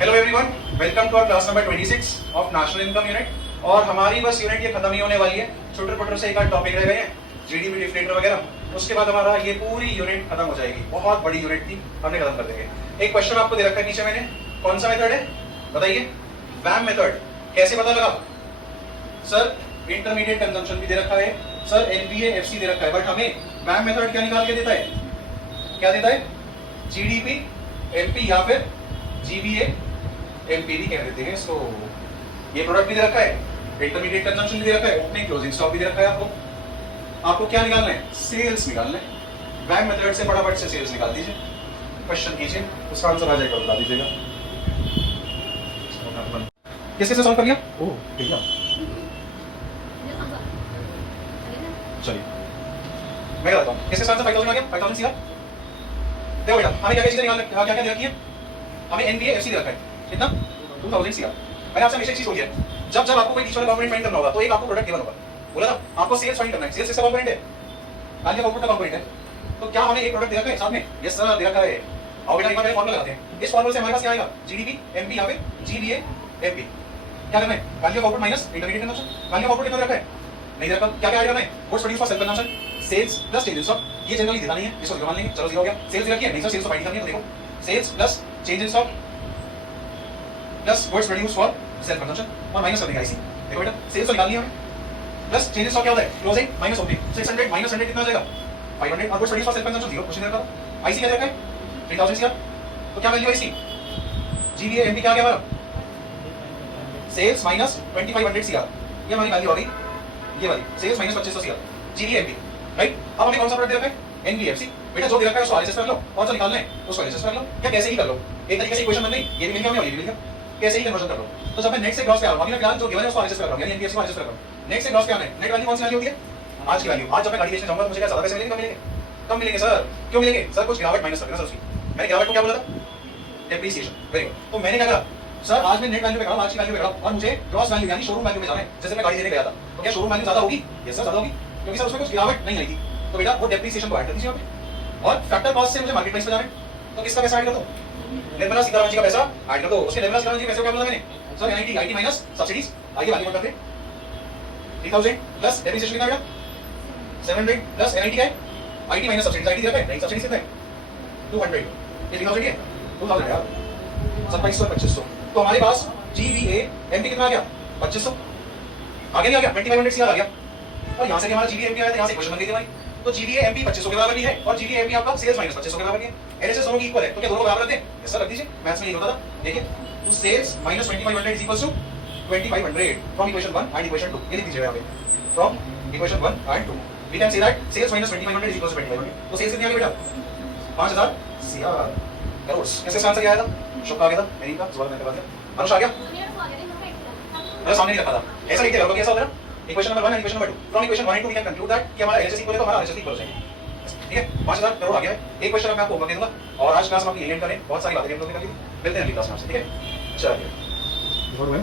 Hello everyone, welcome to our class number 26 of national income unit. और हमारी बस unit ये खत्म ही होने वाली है। छोटे छोटे से एक आध टॉपिक रह गए हैं, जीडीपी डिफ्लेटर वगैरह। उसके बाद हमारा ये पूरी यूनिट खत्म हो जाएगी। बहुत बड़ी यूनिट थी, हमने खत्म कर देंगे। एक क्वेश्चन आपको दे रखा है नीचे मैंने, कौन सा मेथड है बताइए? वैम मेथड। कैसे पता लगा सर? इंटरमीडिएट कंजम्पशन भी दे रखा है सर, एनबीए एफसी दे रखा है, बट हमें वैम मेथड क्या निकाल के देता है? क्या देता है? जीडीपी एमपी या फिर जीबीए एमपी भी कह देते हैं इसको। ये प्रोडक्ट भी दे रखा है, इंटरमीडिएट कंजम्पशन भी दे रखा है, ओपनिंग क्लोजिंग स्टॉक भी दे रखा है। आपको क्या निकालना है? सेल्स निकालना है। वैम मेथड से फटाफट से सेल्स निकाल दीजिए, क्वेश्चन कीजिए, उसका आंसर आ जाएगा, बता दीजिएगा। किसके से सॉल्व कर लिया? ओह ठीक है, चलिए मैं बताता हूँ। किसके साथ 5000 आ गया? 5000 सीधा। देखो बेटा, हमें क्या क्या चीजें निकालना, क्या क्या दे रखी है? हमें एनबीए एफसी दे रखा है, कितना? 2000 सीधा। मैंने आपसे हमेशा एक चीज बोली है, जब जब आपको कोई बीच वाला कंपोनेंट फाइंड करना होगा तो एक आपको प्रोडक्ट गिवन होगा। बोला था आपको सेल्स फाइंड करना है, सेल्स किसका कंपोनेंट है? वैल्यू आउटपुट का कंपोनेंट है। तो क्या हमें एक प्रोडक्ट दे रखा है साथ में? यस सर दे रखा है। और बेटा एक बार फॉर्मूला लगाते हैं। इस फॉर्मूले से हमारे पास क्या आएगा? जीडीपी एमपी या फिर जीबीए एमपी। क्या करना है? Value output minus intermediate consumption. Value output कितना रखा है? नहीं रखा। क्या क्या ऐड करना है? Goods produce for self consumption, sales plus change in stock. ये जनरली देता नहीं है, इसको मान लेंगे। चलो जीरो हो गया। सेल्स रखी है? नहीं सर, सेल्स तो फाइंड करनी है। तो देखो sales plus change in stock plus goods produce for self consumption और माइनस करने का आईसी। देखो बेटा, सेल्स तो निकालनी है हमें, प्लस चेंज इन स्टॉक क्या होता है? Closing minus opening. 600 माइनस 100 कितना हो जाएगा? 500। और goods produce for self consumption zero. Question रखा आईसी क्या रखा है? 3000 सीआर। तो क्या वैल्यू आईसी? जीबीए एमपी क्या आ गया हमारा? Sales minus 2500 CR. ये हमारी वैल्यू आ गई, ये वाली sales minus 2500 CR GVA MP, right? अब हमें कौन सा प्रोडक्ट दे रखा है? एनबीएफसी। बेटा जो दे रखा है उसको आरएसएस कर लो, और जो निकालना है उसको आरएसएस कर लो, या कैसे ही कर लो। एक तरीके से इक्वेशन बन गई, ये भी मिल गया और ये भी मिल गया, कैसे ही कन्वर्जन कर लो। तो जब मैं नेट से ग्रॉस पे आ रहा हूं, अभी मैं फिलहाल जो गिवन है उसको आरएसएस कर रहा हूं, यानी एनबीएफसी को आरएसएस कर रहा हूं। नेट से ग्रॉस पे आना है। नेट वैल्यू कौन सी वैल्यू होती है? आज की वैल्यू। आज जब मैं गाड़ी बेचने जाऊंगा तो मुझे क्या ज्यादा पैसे मिलेंगे? कम मिलेंगे? कम मिलेंगे सर। क्यों मिलेंगे सर? कुछ गिरावट माइनस कर देना सर उसकी। मैंने गिरावट को क्या बोला था? डेप्रिसिएशन। Very good. तो मैंने क्या कहा सर, आज मैं नेट वैल्यू पे खड़ा हूं, आज की वैल्यू पे खड़ा हूं, और मुझे ग्रॉस वैल्यू यानी शोरूम वैल्यू पे जाना है। जैसे मैं गाड़ी देने गया था, तो क्या शोरूम वैल्यू ज्यादा होगी? यस सर ज्यादा होगी, क्योंकि सर उसमें कुछ गिरावट नहीं आई थी। तो बेटा वो डेप्रिसिएशन को ऐड कर दीजिए यहाँ पे। और फैक्टर कॉस्ट से मुझे मार्केट प्राइस पे जाना है, तो किसका पैसा ऐड कर दो? निर्मला सीतारमण जी का पैसा ऐड कर दो। उसके निर्मला सीतारमण जी पैसे को क्या बोला मैंने? Sir NIT IT minus subsidies. आइए वैल्यू करते हैं। 3000 प्लस डेप्रिसिएशन कितना बेटा? 700 प्लस एनआईटी का है, आईटी माइनस सब्सिडीज। आईटी दिया है नहीं, सब्सिडीज कितना है? 200। ये 3000 है, 2000 यार, 2700 2500। तो हमारे पास जीबीए एमपी कितना आ गया? 2500। आगे नहीं आ गया? 2500 सीआर आ गया। और यहां से हमारा जीबीए एमपी आया था, यहां से क्वेश्चन बन गई थी हमारी। तो जीबीए एमपी 2500 के बराबर ही है, और जीबीए एमपी आपका सेल्स माइनस 2500 के बराबर ही है। एनएसएस दोनों की इक्वल है, तो क्या दोनों को बराबर रखते हैं? यस सर रख दीजिए। मैथ्स में ये होता था, देखिए। तो sales minus 2500 is equals to 2500 from equation 1 and equation 2। ये लिख दीजिए यहां पे, from equation 1 and 2 we can say that sales minus 2500 is equals to 2500। तो सेल्स कितनी आ गई बेटा? 5000 सीआर करोड़। कैसे आंसर क्या आया था? शुक्र आ गया था मेरी का जोर मैंने बता दिया। अनुष आ गया? मेरे सामने नहीं रखा था। ऐसा लिख के रखो, कैसा होता है? Equation number 1 and equation number 2। From equation 1 and 2 we can conclude that कि हमारा एलएचएस इक्वल है, तो हमारा आरएचएस इक्वल हो जाएगा। ठीक है, 5000 करोड़ आ गया है। एक क्वेश्चन मैं आपको होमवर्क दे दूंगा, और आज क्लास में आप यही एंड करें। बहुत सारी बातें हम लोग ने कर ली। मिलते हैं अगली क्लास में आपसे, ठीक है? चलिए।